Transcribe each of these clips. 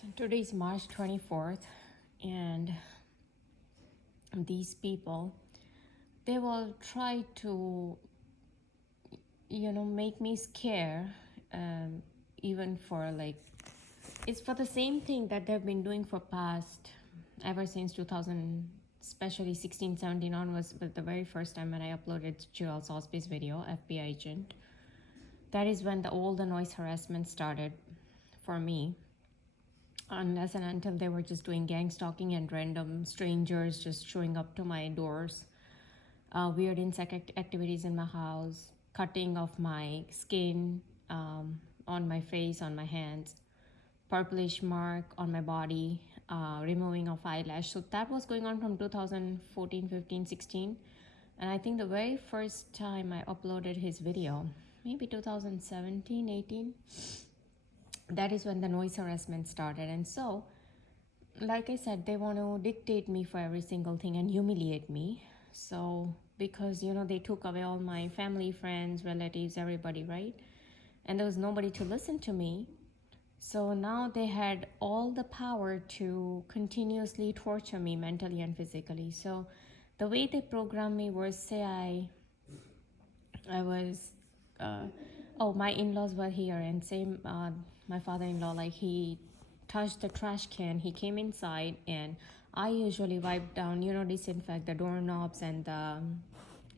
So today is March 24th, and these people, they will try to, make me scare, even for it's for the same thing that they've been doing for past, ever since 2000, especially 16, 17 onwards, but the very first time when I uploaded Jewel's Auspice video, FBI agent. That is when all the noise harassment started for me. Unless and until they were just doing gang stalking and random strangers just showing up to my doors, weird insect activities in my house, cutting of my skin, on my face, on my hands, purplish mark on my body, removing of eyelash. So that was going on from 2014, 15, 16. And I think the very first time I uploaded his video, maybe 2017, 18, that is when the noise harassment started. And so, like I said, they want to dictate me for every single thing and humiliate me. So, because, they took away all my family, friends, relatives, everybody, right? And there was nobody to listen to me. So now they had all the power to continuously torture me mentally and physically. So the way they programmed me was, say I was, my in-laws were here, and same, my father-in-law, like, he touched the trash can, he came inside, and I usually wipe down, disinfect the doorknobs and the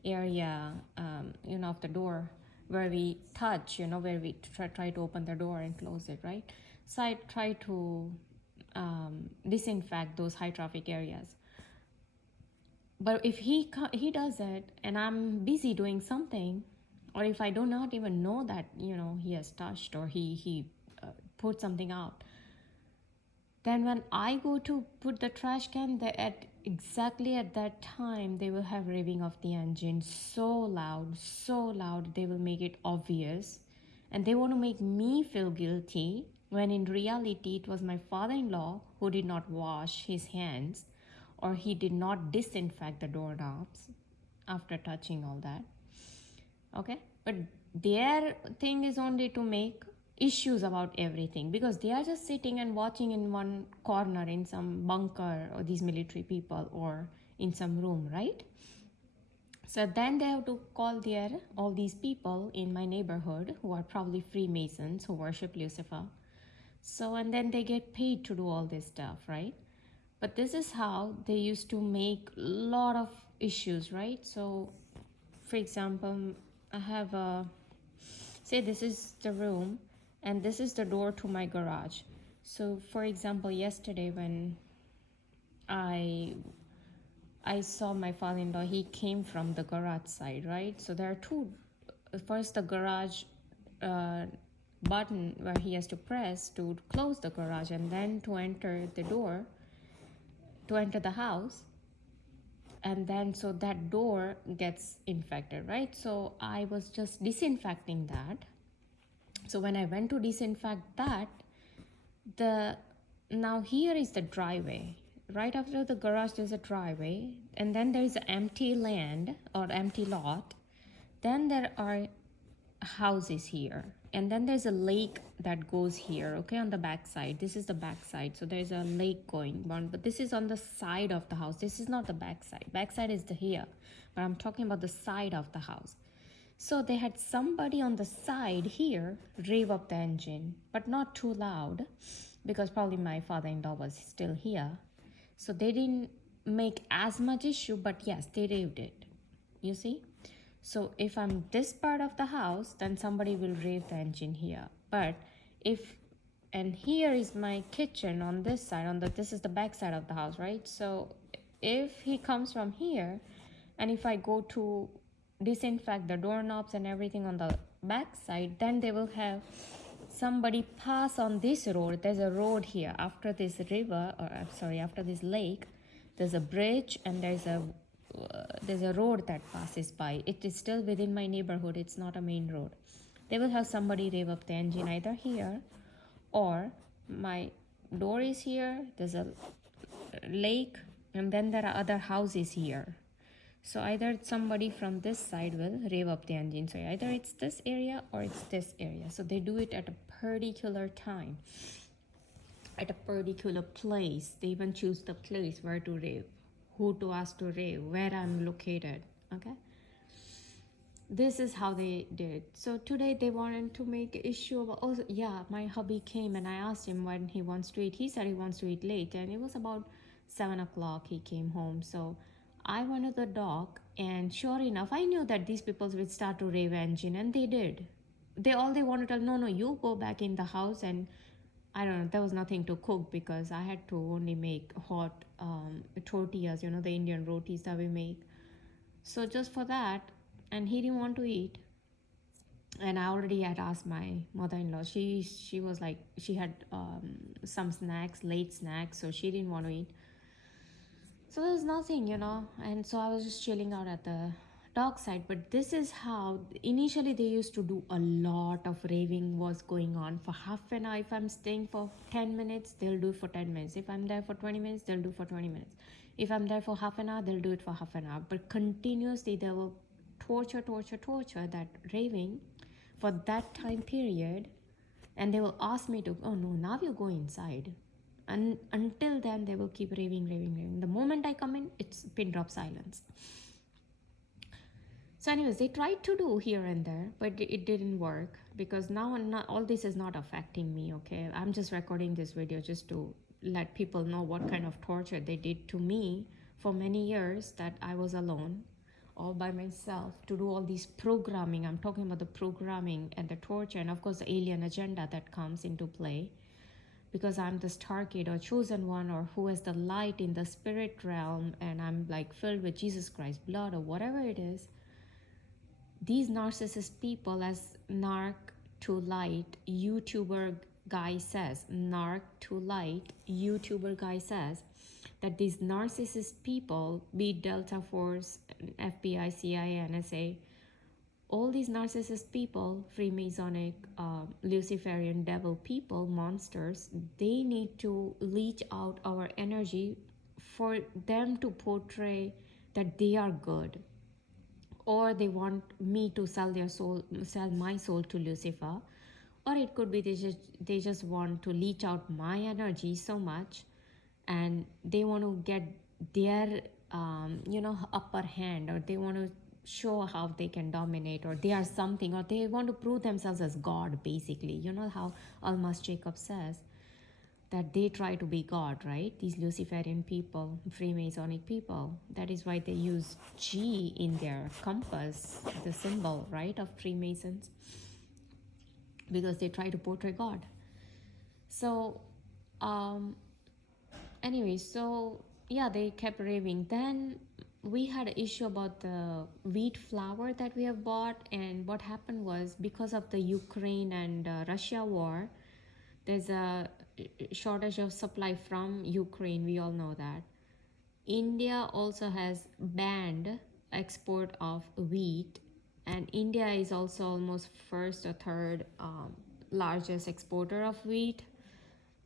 area, of the door where we touch, where we try to open the door and close it, right? So I try to disinfect those high traffic areas. But if he does it and I'm busy doing something, or if I do not even know that, he has touched, or he put something out, then when I go to put the trash can, exactly at that time, they will have revving of the engine so loud, they will make it obvious. And they want to make me feel guilty, when in reality, it was my father-in-law who did not wash his hands, or he did not disinfect the doorknobs after touching all that. Okay? But their thing is only to make issues about everything, because they are just sitting and watching in one corner in some bunker, or these military people, or in some room, right? So then they have to call all these people in my neighborhood who are probably Freemasons who worship Lucifer. So, and then they get paid to do all this stuff, right? But this is how they used to make a lot of issues, right? So, for example, I have say this is the room, and this is the door to my garage. So, for example, yesterday when I saw my father-in-law, he came from the garage side, right? So there are two. First, the garage button where he has to press to close the garage, and then to enter the door, to enter the house. And then so that door gets infected, right? So I was just disinfecting that. So when I went to disinfect that, now here is the driveway. Right after the garage, there's a driveway, and then there is empty land or empty lot. Then there are houses here, and then there's a lake that goes here, okay, on the back side. This is the back side, so there's a lake going on, but this is on the side of the house. This is not the back side. Back side is here, but I'm talking about the side of the house. So they had somebody on the side here rev up the engine, but not too loud, because probably my father-in-law was still here. So they didn't make as much issue, but yes, they revved it, you see? So if I'm this part of the house, then somebody will rev the engine here. But and here is my kitchen on this side, this is the back side of the house, right? So if he comes from here, and if I go to disinfect the doorknobs and everything on the back side, then they will have somebody pass on this road. There's a road here after this river, or I'm sorry, after this lake. There's a bridge, and there's a road that passes by. It is still within my neighborhood. It's not a main road. They will have somebody rev up the engine either here, or my door is here. There's a lake, and then there are other houses here. So either somebody from this side will rev up the engine. So either it's this area or it's this area. So they do it at a particular time. at a particular place. They even choose the place where to rave, who to ask to rave, where I'm located. Okay, this is how they did. So today they wanted to make an issue about, oh yeah, my hubby came and I asked him when he wants to eat. He said he wants to eat late, and it was about 7 o'clock he came home. So I went to the dock, and sure enough, I knew that these people would start to rave engine, and they did. They wanted to tell, no, you go back in the house. And I don't know, there was nothing to cook because I had to only make hot tortillas, the Indian rotis that we make. So just for that, and he didn't want to eat. And I already had asked my mother-in-law. She was like, she had some snacks, late snacks, so she didn't want to eat. So there's nothing, and so I was just chilling out at the dock side. But this is how initially they used to do a lot of raving was going on for half an hour. If I'm staying for 10 minutes, they'll do it for 10 minutes. If I'm there for 20 minutes, they'll do for 20 minutes. If I'm there for half an hour, they'll do it for half an hour. But continuously they will torture that raving for that time period. And they will ask me to, oh no, now you go inside. And until then, they will keep raving. The moment I come in, it's pin drop silence. So anyways, they tried to do here and there, but it didn't work, because now all this is not affecting me, okay? I'm just recording this video just to let people know what kind of torture they did to me for many years, that I was alone, all by myself, to do all these programming. I'm talking about the programming and the torture, and of course the alien agenda that comes into play, because I'm the StarKid or chosen one, or who has the light in the spirit realm, and I'm like filled with Jesus Christ's blood or whatever it is. These narcissist people, as Narc to Light YouTuber guy says, Narc to Light YouTuber guy says, that these narcissist people, be it Delta Force, FBI, CIA, NSA, all these narcissist people, Freemasonic, Luciferian devil people, monsters, they need to leech out our energy for them to portray that they are good. Or they want me to sell my soul to Lucifer. Or it could be they just want to leech out my energy so much, and they want to get their upper hand, or they want to show how they can dominate, or they are something, or they want to prove themselves as God, basically. You know how Almas Jacob says that they try to be God, right? These Luciferian people, Freemasonic people. That is why they use G in their compass, the symbol, right, of Freemasons, because they try to portray God. So anyway, so yeah, they kept raving. Then we had an issue about the wheat flour that we have bought, and what happened was, because of the Ukraine and Russia war, there's a shortage of supply from Ukraine. We all know that. India also has banned export of wheat, and India is also almost first or third largest exporter of wheat.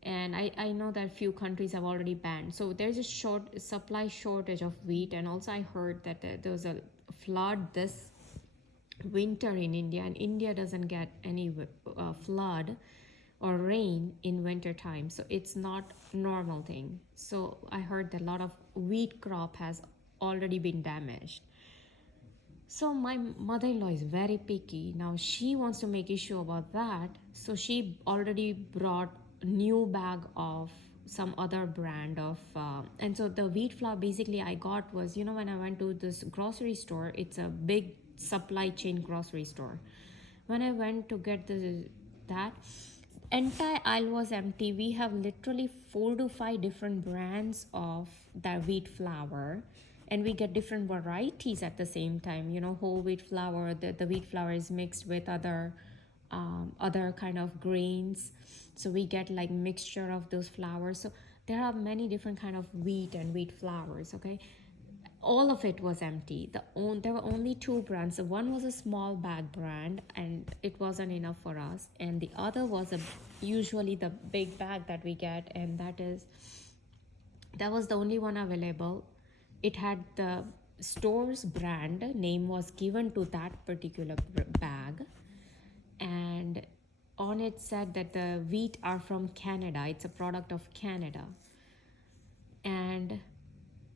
And I know that few countries have already banned. So there's a supply shortage of wheat. And also I heard that there was a flood this winter in India, and India doesn't get any flood or rain in winter time, so it's not normal thing. So I heard that a lot of wheat crop has already been damaged. So my mother-in-law is very picky. Now she wants to make issue about that, so she already brought new bag of some other brand of and so the wheat flour basically I got was, when I went to this grocery store, it's a big supply chain grocery store. When I went to get that entire aisle was empty. We have literally 4 to 5 different brands of that wheat flour, and we get different varieties at the same time. Whole wheat flour, the wheat flour is mixed with other kind of grains, so we get like mixture of those flours. So there are many different kind of wheat and wheat flours. Okay, all of it was empty. There were only 2 brands. So one was a small bag brand, and it wasn't enough for us, and the other was usually the big bag that we get, and that was the only one available. It had the store's brand name was given to that particular bag, and on it said that the wheat are from Canada. It's a product of Canada. And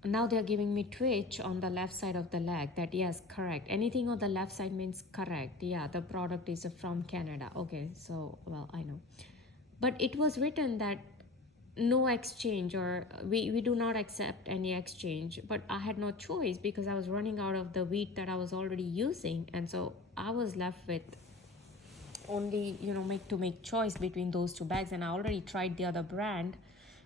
now they're giving me twitch on the left side of the leg that yes, correct. Anything on the left side means correct. Yeah, the product is from Canada. Okay, so well, I know. But it was written that no exchange, or we do not accept any exchange. But I had no choice because I was running out of the wheat that I was already using. And so I was left with only make choice between those two bags, and I already tried the other brand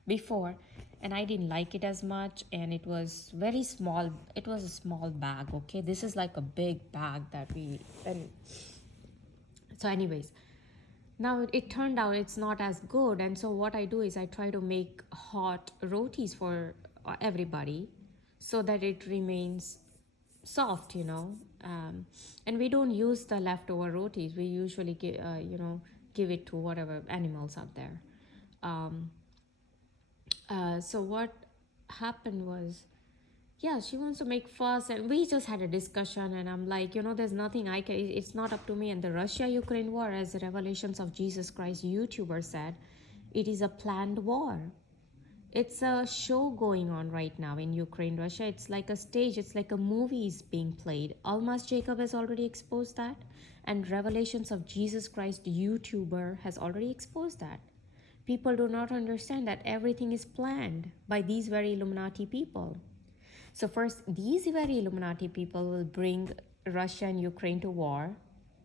before and I didn't like it as much, and it was very small. It was a small bag. Okay, this is like a big bag that we and so anyways, now it turned out it's not as good. And so what I do is I try to make hot rotis for everybody so that it remains soft, and we don't use the leftover rotis. We usually give it to whatever animals out there. um, so what happened was, yeah, she wants to make fuss, and we just had a discussion, and I'm like, there's nothing I can, it's not up to me. And the Russia-Ukraine war, as the Revelations of Jesus Christ YouTuber said, it is a planned war. It's a show going on right now in Ukraine, Russia. It's like a stage, it's like a movie is being played. Almas Jacob has already exposed that, and Revelations of Jesus Christ YouTuber has already exposed that. People do not understand that everything is planned by these very Illuminati people. So first, these very Illuminati people will bring Russia and Ukraine to war.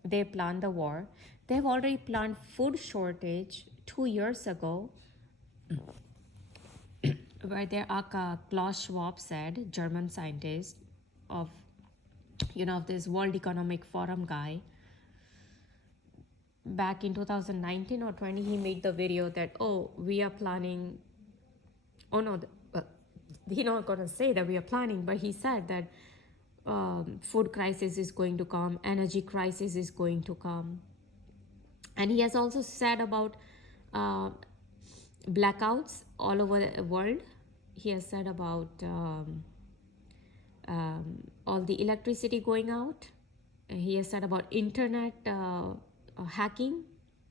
They plan the war. They've already planned food shortage 2 years ago, where their Klaus Schwab said, German scientist of, this World Economic Forum guy, back in 2019 or 20, he made the video that, oh, we are planning, oh no, he's not going to say that we are planning, but he said that food crisis is going to come, energy crisis is going to come. And he has also said about blackouts all over the world. He has said about all the electricity going out. He has said about internet hacking.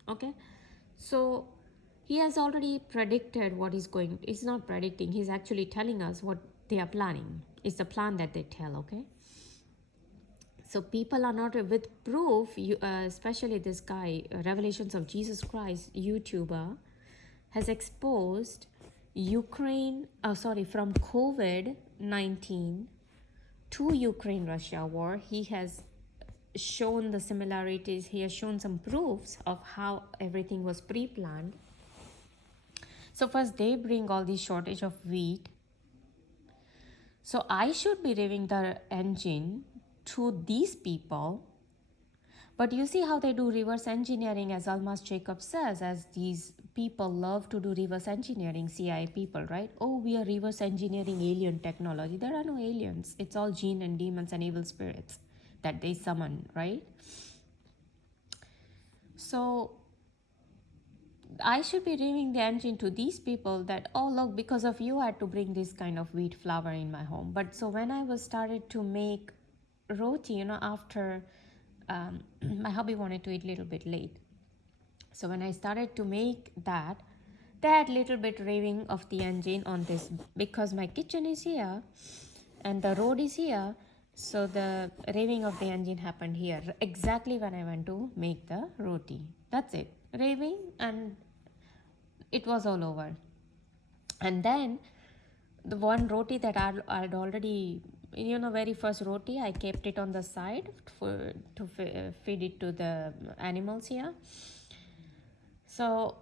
Okay, so he has already predicted what is going. It's not predicting, he's actually telling us what they are planning. It's the plan that they tell. Okay, so people are not with proof. Especially this guy, Revelations of Jesus Christ YouTuber, has exposed Ukraine, from COVID-19 to Ukraine-Russia war. He has shown the similarities. He has shown some proofs of how everything was pre-planned. So first they bring all the shortage of wheat. So I should be giving the engine to these people. But you see how they do reverse engineering, as Almas Jacob says, as these people love to do reverse engineering, CIA people, right? Oh, we are reverse engineering alien technology. There are no aliens. It's all jinn and demons and evil spirits that they summon, right? So I should be giving the engine to these people that, oh, look, because of you, I had to bring this kind of wheat flour in my home. But so when I was started to make roti, after my hubby wanted to eat a little bit late. So when I started to make that, they had little bit raving of the engine on this, because my kitchen is here and the road is here. So the raving of the engine happened here, exactly when I went to make the roti. That's it, raving, and it was all over. And then the one roti that I'd already, very first roti, I kept it on the side to feed it to the animals here. So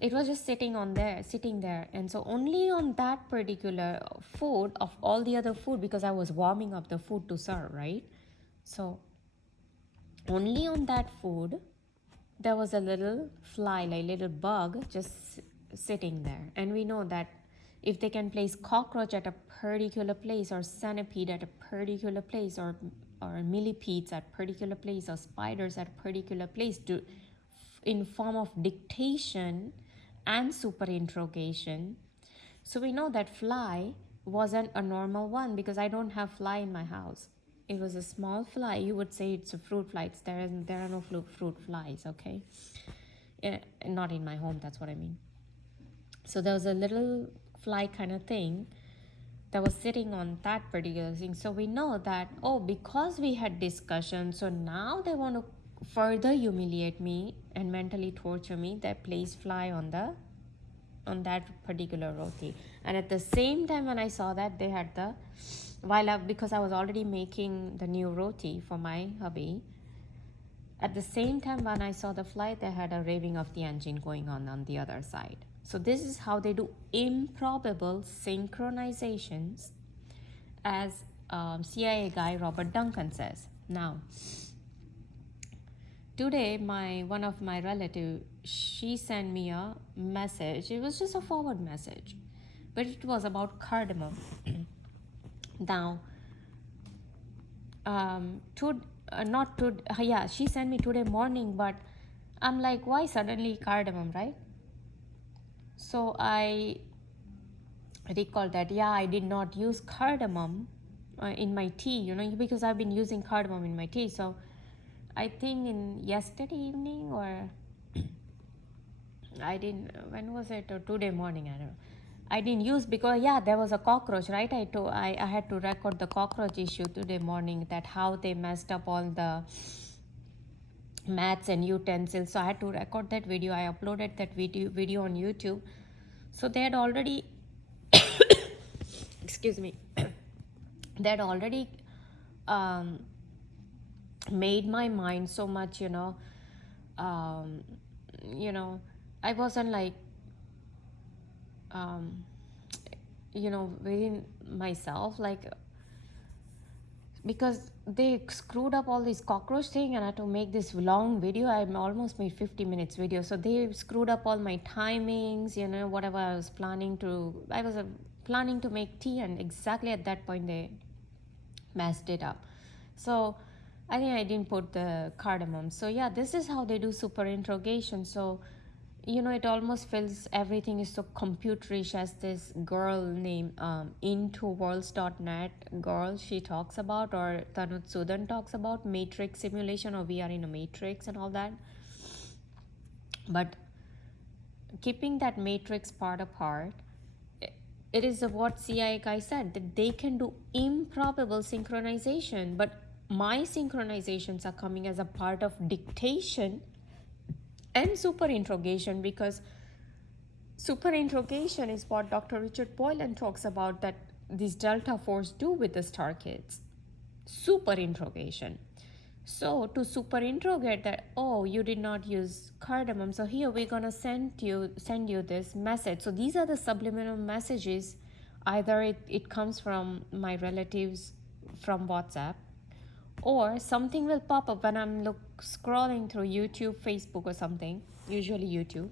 it was just sitting there. And so only on that particular food, of all the other food, because I was warming up the food to serve, right? So only on that food, there was a little fly, like little bug, just sitting there. And we know that if they can place cockroach at a particular place, or centipede at a particular place, or millipedes at particular place, or spiders at particular place, in form of dictation and super interrogation. So we know that fly wasn't a normal one, because I don't have fly in my house. It was a small fly. You would say it's a fruit fly. There are no fruit flies, okay? Not in my home, that's what I mean. So there was a little fly kind of thing that was sitting on that particular thing. So we know that, oh, because we had discussion, so now they want to further humiliate me and mentally torture me. They place fly on that particular roti. And at the same time when I saw that, they had because I was already making the new roti for my hubby, at the same time when I saw the fly, they had a raving of the engine going on the other side. So this is how they do improbable synchronizations, as CIA guy Robert Duncan says. Now, today one of my relative, she sent me a message. It was just a forward message, but it was about cardamom. Now, she sent me today morning, but I'm like, why suddenly cardamom, right? So I recall that, I did not use cardamom in my tea, because I've been using cardamom in my tea. So I think in yesterday evening, or I didn't, when was it, or today morning, I don't know. I didn't use because there was a cockroach, right? I had to record the cockroach issue today morning, that how they messed up all the mats and utensils. So I had to record that video. I uploaded that video on YouTube. So they had already excuse me, they had already made my mind so much, I wasn't like within myself, like, because they screwed up all this cockroach thing, and I had to make this long video. I almost made 50 minutes video. So they screwed up all my timings, whatever I was planning to make tea, and exactly at that point they messed it up. So I think I didn't put the cardamom. So this is how they do super interrogation. So it almost feels everything is so computerish, as this girl named intoworlds.net girl, she talks about, or Tanut Sudan talks about matrix simulation, or we are in a matrix and all that. But keeping that matrix part apart, it is what CIA guy said, that they can do improbable synchronization, but my synchronizations are coming as a part of dictation and super interrogation, because super interrogation is what Dr. Richard Boylan talks about, that these Delta Force do with the StarKids. Super interrogation. So to super interrogate that, oh, you did not use cardamom, so here we're gonna send you this message. So these are the subliminal messages. Either it comes from my relatives from WhatsApp, or something will pop up when I'm scrolling through YouTube, Facebook, or something, usually YouTube.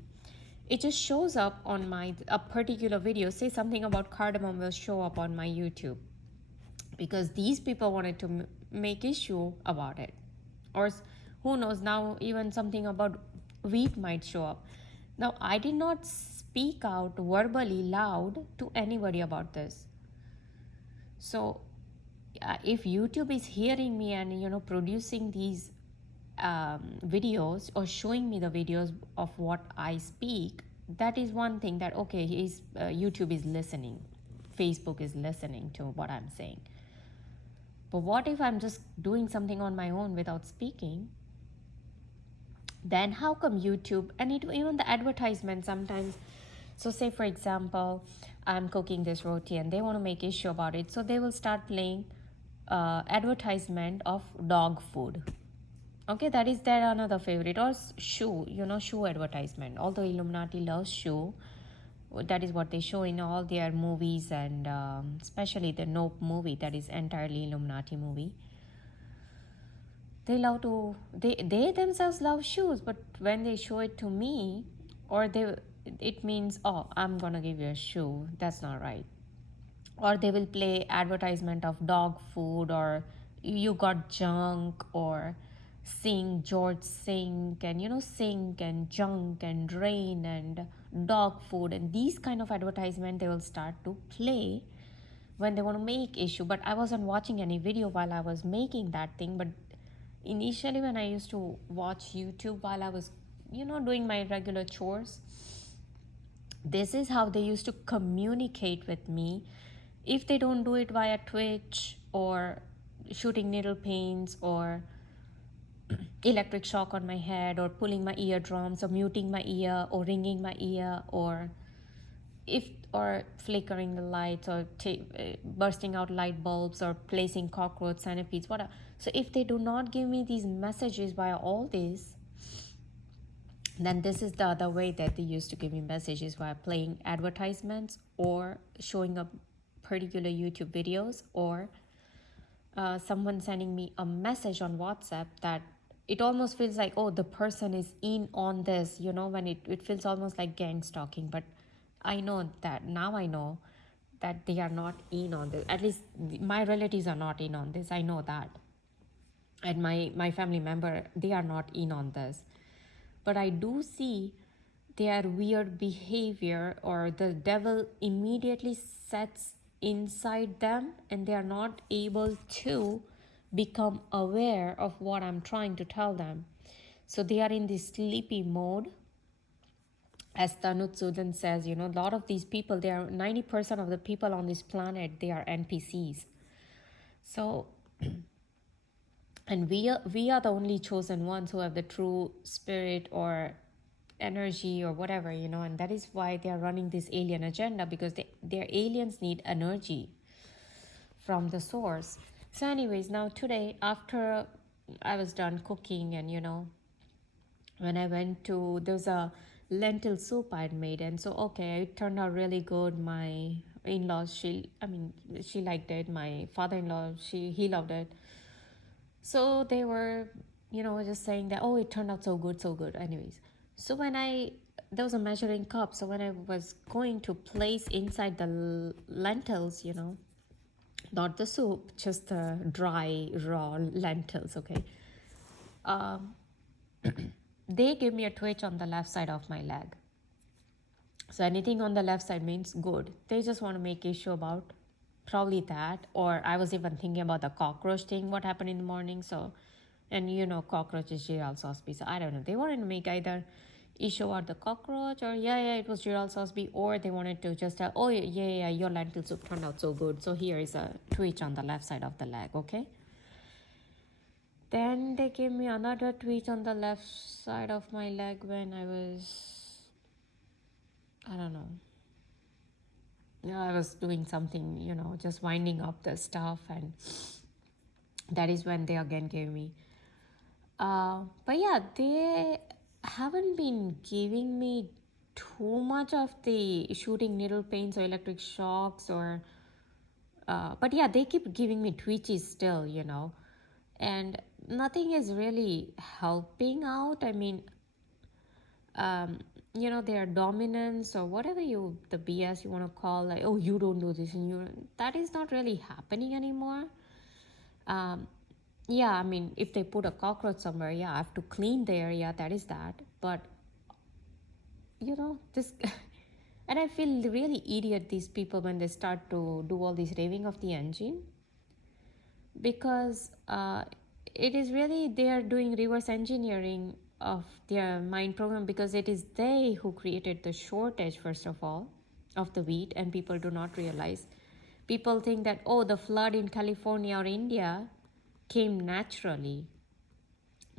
It just shows up on a particular video. Say something about cardamom will show up on my YouTube, because these people wanted to make issue about it. Or who knows, now even something about wheat might show up. Now, I did not speak out verbally loud to anybody about this. So if YouTube is hearing me and producing these videos, or showing me the videos of what I speak, that is one thing, that okay, YouTube is listening, Facebook is listening to what I'm saying. But what if I'm just doing something on my own without speaking? Then how come YouTube, and even the advertisement sometimes, so say for example, I'm cooking this roti and they want to make issue about it, so they will start playing advertisement of dog food. Okay, that is their another favorite. Or shoe, shoe advertisement. Although Illuminati loves shoe, that is what they show in all their movies, and especially the Nope movie, that is entirely Illuminati movie. They they themselves love shoes, but when they show it to me, or it means, oh, I'm gonna give you a shoe. That's not right. Or they will play advertisement of dog food, or you got junk, or sing George Sink, and sink and junk and rain and dog food, and these kind of advertisement they will start to play when they want to make issue. But I wasn't watching any video while I was making that thing. But initially when I used to watch YouTube while I was, doing my regular chores, this is how they used to communicate with me. If they don't do it via Twitch or shooting needle pains or electric shock on my head or pulling my eardrums or muting my ear or ringing my ear or flickering the lights or bursting out light bulbs or placing cockroach centipedes, whatever. So if they do not give me these messages via all this, then this is the other way that they used to give me messages via playing advertisements or showing up particular YouTube videos or someone sending me a message on WhatsApp that it almost feels like, oh, the person is in on this, when it feels almost like gang stalking. But I know that they are not in on this. At least my relatives are not in on this. I know that. And my family member, they are not in on this. But I do see their weird behavior, or the devil immediately sets inside them and they are not able to become aware of what I'm trying to tell them. So they are in this sleepy mode. As Tanutsudan says, a lot of these people, they are 90% of the people on this planet, they are NPCs. So, and we are the only chosen ones who have the true spirit or energy or whatever, and that is why they are running this alien agenda, because their aliens need energy from the source. So anyways, now today, after I was done cooking, and when I went to, there's a lentil soup I'd made, and so okay, it turned out really good. My in-laws, she liked it. My father-in-law, he loved it. So they were, just saying that, oh, it turned out so good, so good. Anyways, so there was a measuring cup. So when I was going to place inside the lentils, not the soup, just the dry, raw lentils, okay? They gave me a twitch on the left side of my leg. So anything on the left side means good. They just want to make issue about probably that. Or I was even thinking about the cockroach thing, what happened in the morning. So, and cockroach is Gerald Sosby. So I don't know. They wanted to make either issue about the cockroach or it was Gerald Sosby, or they wanted to just tell, oh yeah, your lentil soup turned out so good. So here is a twitch on the left side of the leg, okay? Then they gave me another twitch on the left side of my leg when I was, I don't know. I was doing something, just winding up the stuff, and that is when they again gave me. But yeah, they haven't been giving me too much of the shooting needle pains or electric shocks but yeah, they keep giving me twitches still, and nothing is really helping out. I mean, their dominance or whatever the BS you want to call, like, oh, you don't do this, and that is not really happening anymore. Yeah, I mean, if they put a cockroach somewhere, I have to clean the area, that is that. But this and I feel really idiot, these people, when they start to do all this raving of the engine, because it is really, they are doing reverse engineering of their mind program, because it is they who created the shortage, first of all, of the wheat, and people do not realize. People think that, oh, the flood in California or India came naturally.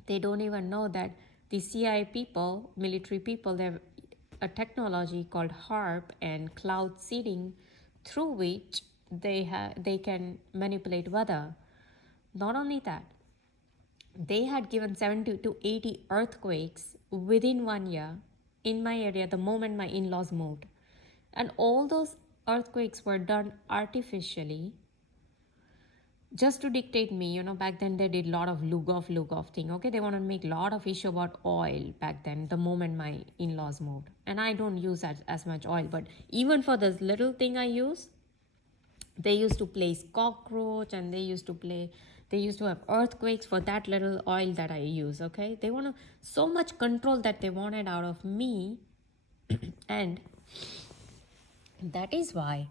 They don't even know that the CIA people, military people, they have a technology called HARP and cloud seeding, through which they can manipulate weather. Not only that, they had given 70 to 80 earthquakes within 1 year in my area the moment my in-laws moved. And all those earthquakes were done artificially just to dictate me. Back then they did a lot of Lugov thing, okay? They want to make a lot of issue about oil back then, the moment my in-laws moved. And I don't use as much oil, but even for this little thing I use, they used to place cockroach, and they used to have earthquakes for that little oil that I use, okay? They want so much control that they wanted out of me. And that is why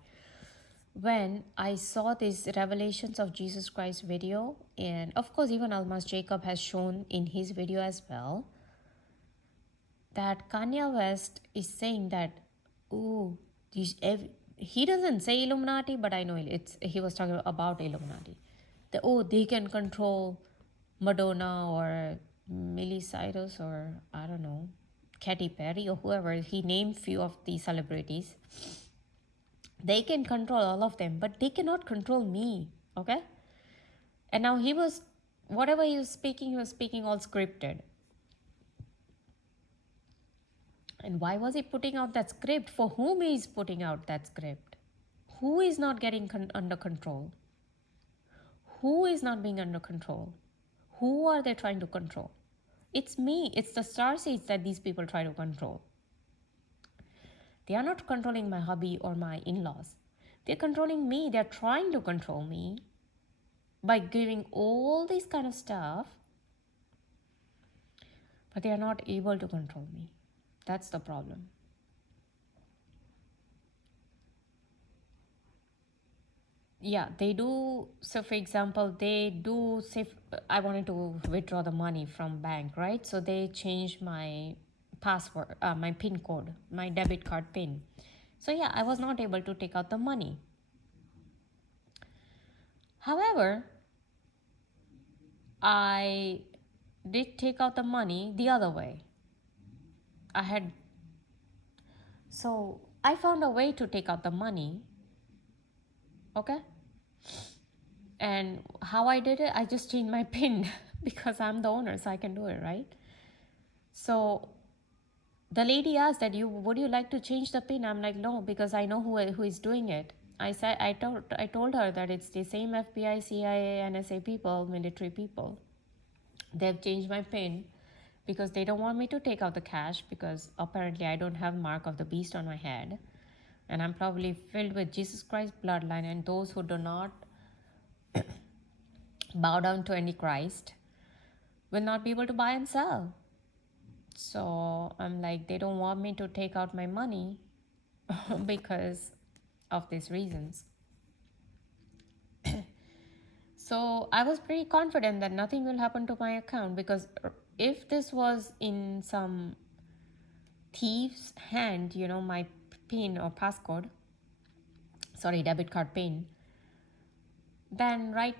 when I saw these Revelations of Jesus Christ video, and of course, even Almas Jacob has shown in his video as well, that Kanye West is saying that, ooh, he doesn't say Illuminati, but I know he was talking about Illuminati. That, oh, they can control Madonna or Miley Cyrus or I don't know, Katy Perry or whoever. He named few of the celebrities. They can control all of them, but they cannot control me. Okay? And now whatever he was speaking all scripted. And why was he putting out that script? For whom he is putting out that script? Who is not getting under control? Who is not being under control? Who are they trying to control? It's me. It's the star seeds that these people try to control. They are not controlling my hubby or my in-laws. They're controlling me. They're trying to control me by giving all this kind of stuff, but they are not able to control me. That's the problem. Yeah, they do. So for example, they do say I wanted to withdraw the money from bank, right? So they changed my password, my pin code, my debit card pin. So yeah, I was not able to take out the money. However, I did take out the money the other way. So I found a way to take out the money. Okay. And how I did it, I just changed my pin because I'm the owner, so I can do it, right? So the lady asked that would you like to change the pin? I'm like, no, because I know who is doing it. I told her that it's the same FBI, CIA, NSA people, military people. They've changed my pin because they don't want me to take out the cash because apparently I don't have mark of the beast on my head, and I'm probably filled with Jesus Christ bloodline, and those who do not bow down to AntiChrist will not be able to buy and sell. So I'm like, they don't want me to take out my money because of these reasons. So I was pretty confident that nothing will happen to my account, because if this was in some thief's hand, my pin or passcode, debit card pin, then by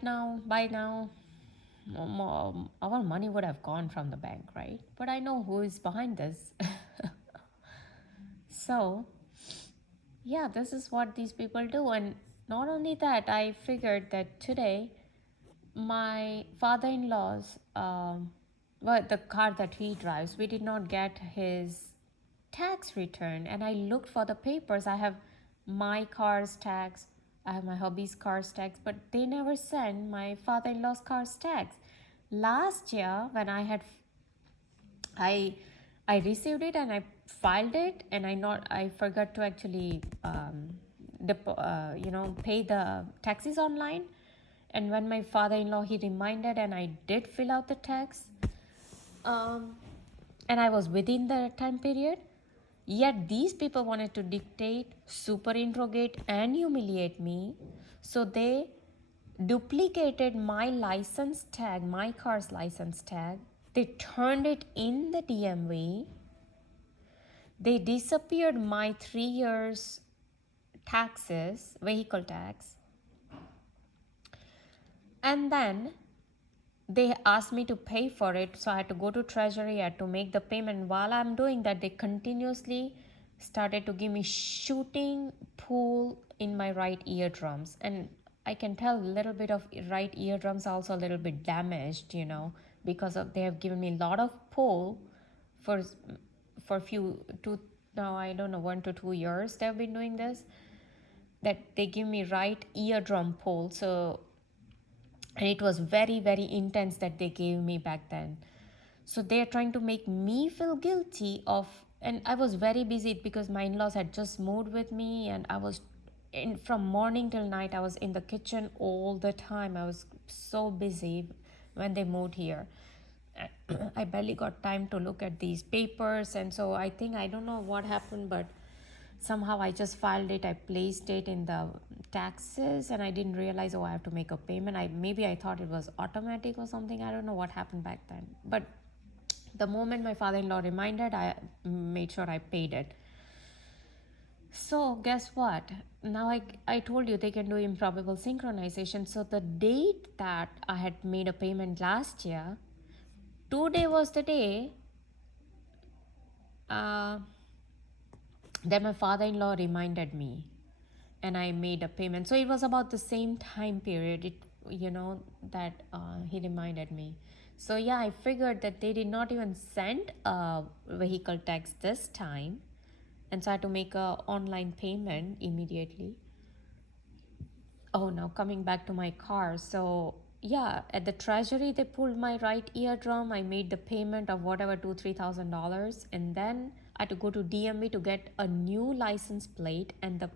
now, our money would have gone from the bank, right? But I know who is behind this. So, yeah, this is what these people do. And not only that, I figured that today my father-in-law's the car that he drives, we did not get his tax return, and I looked for the papers. I have my car's tax, I have my hubby's car's tax, but they never sent my father-in-law's car's tax. Last year when I received it and I filed it, and I forgot to actually pay the taxes online. And when my father-in-law, he reminded, and I did fill out the tax, and I was within the time period. Yet these people wanted to dictate, super interrogate, and humiliate me. So they duplicated my license tag, my car's license tag. They turned it in the DMV. They disappeared my 3 years taxes, vehicle tax. And then they asked me to pay for it, so I had to go to treasury, I had to make the payment. While I'm doing that, they continuously started to give me shooting pull in my right eardrums, and I can tell a little bit of right eardrums are also a little bit damaged, because of they have given me a lot of pull for few two now, I don't know, 1 to 2 years they've been doing this, that they give me right eardrum pull. So, and it was very, very intense that they gave me back then. So they're trying to make me feel guilty of, and I was very busy because my in-laws had just moved with me, and I was from morning till night, I was in the kitchen all the time. I was so busy when they moved here. I barely got time to look at these papers, and so I think, I don't know what happened, but Somehow I just filed it, I placed it in the taxes, and I didn't realize, oh, I have to make a payment. Maybe I thought it was automatic or something. I don't know what happened back then. But the moment my father-in-law reminded, I made sure I paid it. So guess what? Now I told you they can do improbable synchronization. So the date that I had made a payment last year, today was the day uh, that my father-in-law reminded me, and I made a payment. So it was about the same time period, that he reminded me. So yeah, I figured that they did not even send a vehicle tax this time, and so I had to make a online payment immediately. Oh, now coming back to my car. So yeah, at the treasury they pulled my right eardrum. I made the payment of whatever $2,000-3,000, and then I had to go to DMV to get a new license plate, and the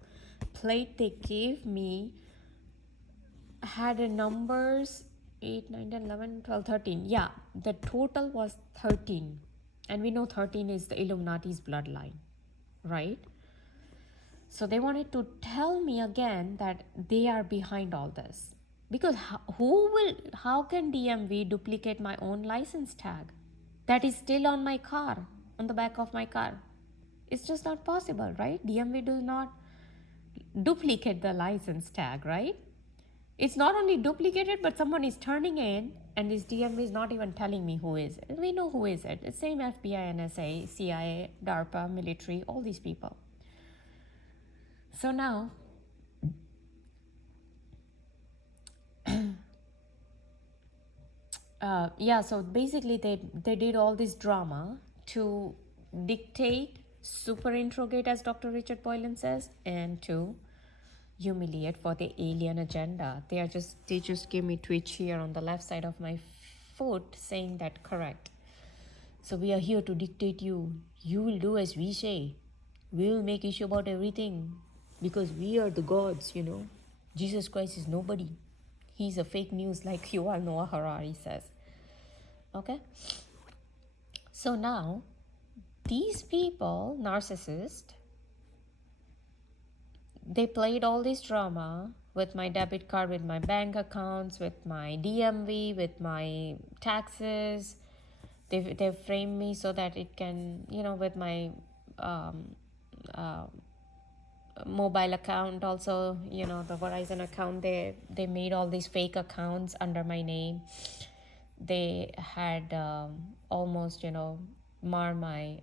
plate they gave me had a numbers 8, 9, 10, 11, 12, 13. Yeah, the total was 13. And we know 13 is the Illuminati's bloodline, right? So they wanted to tell me again that they are behind all this. Because how can DMV duplicate my own license tag that is still on my car, on the back of my car? It's just not possible, right? DMV does not duplicate the license tag, right? It's not only duplicated, but someone is turning in, and this DMV is not even telling me who is it. We know who is it. It's same FBI, NSA, CIA, DARPA, military, all these people. So now, so basically they did all this drama to dictate, super interrogate, as Dr. Richard Boylan says, and to humiliate for the alien agenda. They just gave me twitch here on the left side of my foot saying that correct. So we are here to dictate you. You will do as we say. We will make issue about everything because we are the gods, Jesus Christ is nobody. He's a fake news, like Yuval Noah Harari says. Okay? So now, these people, narcissists, they played all this drama with my debit card, with my bank accounts, with my DMV, with my taxes. They framed me so that it can, with my mobile account also, the Verizon account, they made all these fake accounts under my name. They had almost, mar my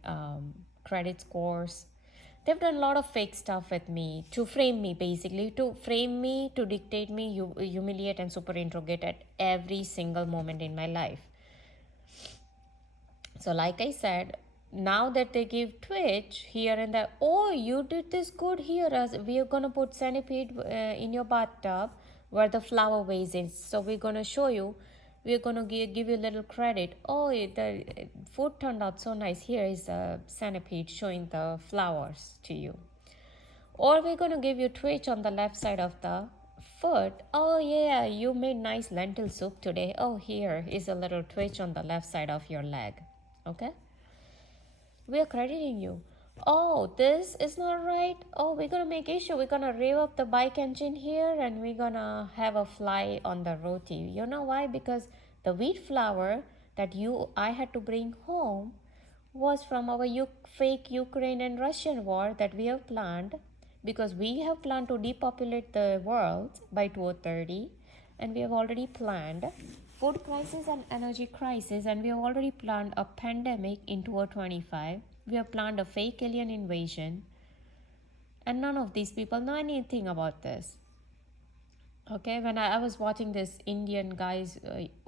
credit scores. They've done a lot of fake stuff with me to frame me, basically, to dictate me, humiliate and super interrogate at every single moment in my life. So like I said, now that they give Twitch here and there, oh, you did this good here, as we are going to put centipede in your bathtub where the flower vase is. So we're going to show you, we're going to give you a little credit. Oh, the food turned out so nice. Here is a centipede showing the flowers to you. Or we're going to give you Twitch on the left side of the foot. Oh yeah, you made nice lentil soup today. Oh, here is a little Twitch on the left side of your leg. Okay? We are crediting you. Oh, this is not right. Oh, we're gonna make issue. We're gonna rev up the bike engine here, and we're gonna have a fly on the roti. You know why? Because the wheat flour that I had to bring home was from our fake Ukraine and Russian war that we have planned, because we have planned to depopulate the world by 2030, and we have already planned food crisis and energy crisis, and we have already planned a pandemic in 2025. We have planned a fake alien invasion, and none of these people know anything about this. Okay, when I was watching this Indian guy's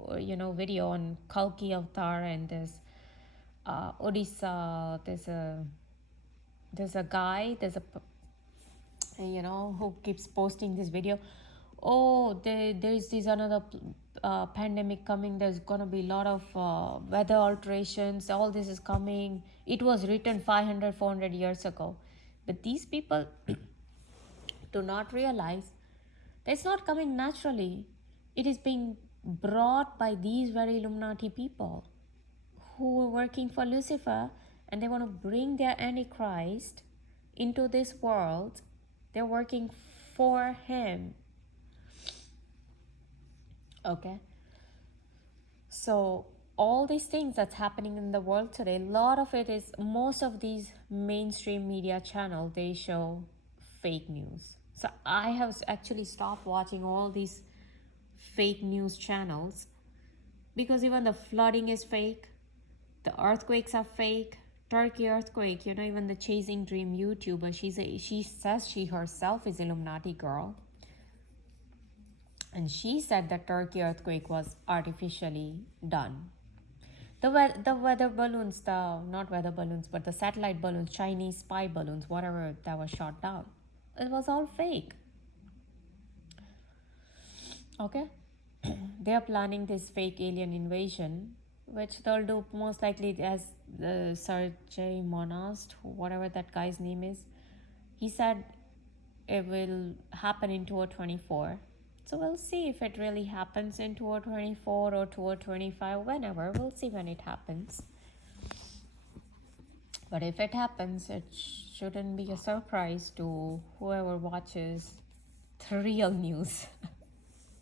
video on Kalki Avatar and this Odisha, there's a guy, who keeps posting this video. Oh, there's this another pandemic coming. There's gonna be a lot of weather alterations. All this is coming. It was written 500, 400 years ago. But these people do not realize that it's not coming naturally. It is being brought by these very Illuminati people who are working for Lucifer, and they want to bring their AntiChrist into this world. They're working for him. Okay. So all these things that's happening in the world today, most of these mainstream media channels, they show fake news. So I have actually stopped watching all these fake news channels, because even the flooding is fake, the earthquakes are fake. Turkey earthquake, even the Chasing Dream YouTuber, she says she herself is Illuminati girl, and she said that Turkey earthquake was artificially done. The weather balloons, the not weather balloons, but the satellite balloons, Chinese spy balloons, whatever that was shot down, it was all fake. Okay, they are planning this fake alien invasion, which they'll do most likely, as the Sergei Monast, whatever that guy's name is. He said it will happen in 2024. So we'll see if it really happens in 2024 or 2025, whenever. We'll see when it happens. But if it happens, it shouldn't be a surprise to whoever watches the real news.